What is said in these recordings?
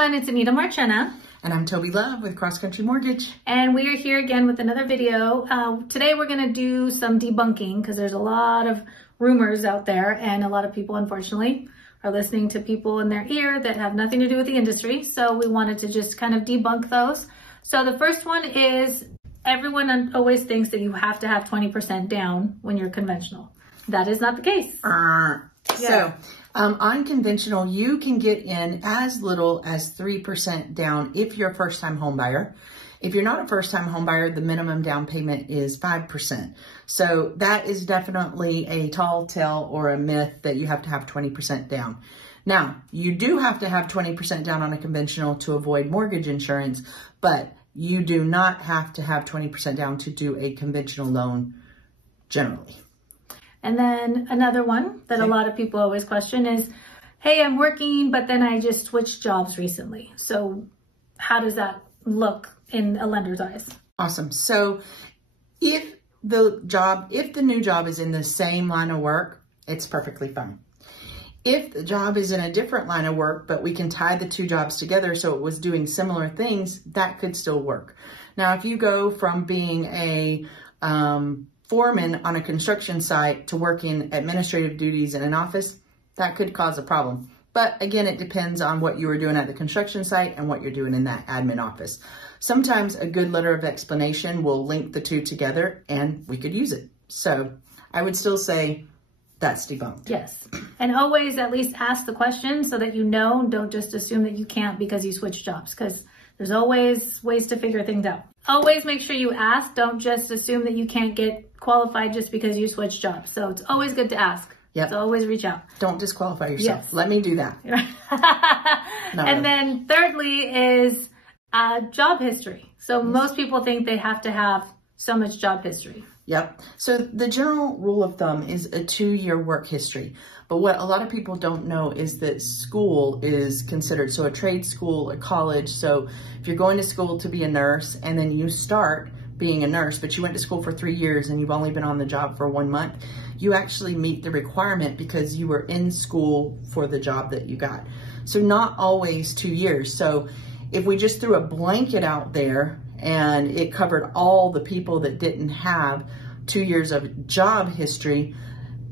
everyone, it's Marchena. And I'm Tobie Love with Cross Country Mortgage. And we are here again with another video. Today we're going to do some debunking because there's a lot of rumors out there and a lot of people, unfortunately, are listening to people in their ear that have nothing to do with the industry. So we wanted to just kind of debunk those. So the first one is everyone always thinks that you have to have 20% down when you're conventional. That is not the case. So on conventional, you can get in as little as 3% down if you're a first-time home buyer. If you're not a first-time home buyer, the minimum down payment is 5%. So that is definitely a tall tale or a myth that you have to have 20% down. Now, you do have to have 20% down on a conventional to avoid mortgage insurance, but you do not have to have 20% down to do a conventional loan generally. And then another one that a lot of people always question is, hey, I'm working, but then I just switched jobs recently. So how does that look in a lender's eyes? Awesome. So if the new job is in the same line of work, it's perfectly fine. If the job is in a different line of work, but we can tie the two jobs together so it was doing similar things, that could still work. Now, if you go from being a foreman on a construction site to working administrative duties in an office, that could cause a problem. But again, it depends on what you were doing at the construction site and what you're doing in that admin office. Sometimes a good letter of explanation will link the two together and we could use it. So I would still say that's debunked. Yes. And always at least ask the question so that you know, don't just assume that you can't because you switched jobs, because there's always ways to figure things out. Always make sure you ask. Don't just assume that you can't get qualified just because you switched jobs. So it's always good to ask. Yep. So always reach out. Don't disqualify yourself. Yes. Let me do that. And then thirdly is job history. So most people think they have to have so much job history. Yep. So the general rule of thumb is a 2-year work history. But what a lot of people don't know is that school is considered, so a trade school, a college. So if you're going to school to be a nurse and then you start being a nurse, but you went to school for 3 years and you've only been on the job for 1 month, you actually meet the requirement because you were in school for the job that you got. So not always 2 years. So if we just threw a blanket out there and it covered all the people that didn't have 2 years of job history,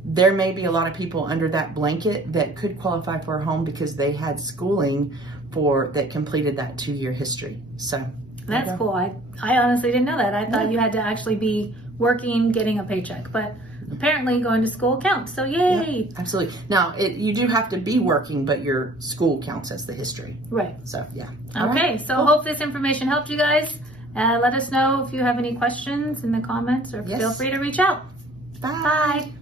there may be a lot of people under that blanket that could qualify for a home because they had schooling that completed that 2-year history. So that's cool. I honestly didn't know that. I thought you had to actually be working, getting a paycheck, but apparently going to school counts. So yay. Yeah, absolutely. Now you do have to be working, but your school counts as the history. Right. So yeah. Okay. So hope this information helped you guys. Let us know if you have any questions in the comments or feel free to reach out. Bye. Bye.